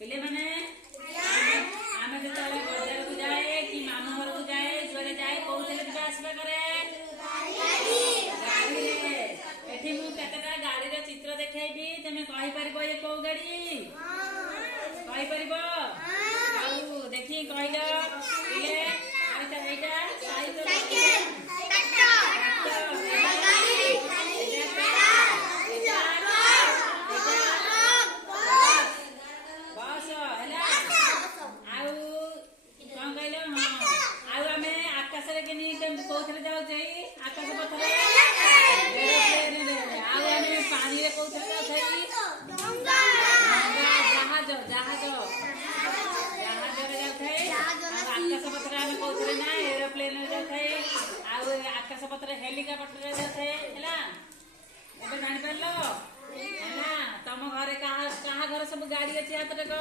पिले माने आमे जेतले बजार को जाए कि मामू घर को जाए जुआड़े जाए कोउथले जिबा आसबा करे गाड़ी रे एठी मु केतेटा गाड़ी रे चित्र देखाइबी तमे कहि परबो ये को गाड़ी कहि परबो आउ देखि कहिलो पिले आइता एटा साइकिल कौथले जाऊ जाई आकाश पथरे आमे पानी रे कौथले जाऊ जाई जहाज जहाज जहाज रे जाऊ थाई आकाश पथरे आमे कौथले ना एरोप्लेन रे जाऊ थाई आकाश पथरे हेलिकॉप्टर रे जाऊ थाई हैला एबे जानि परलो हैला तम घरे कहा घर सब गाड़ी अछि हाथ रे को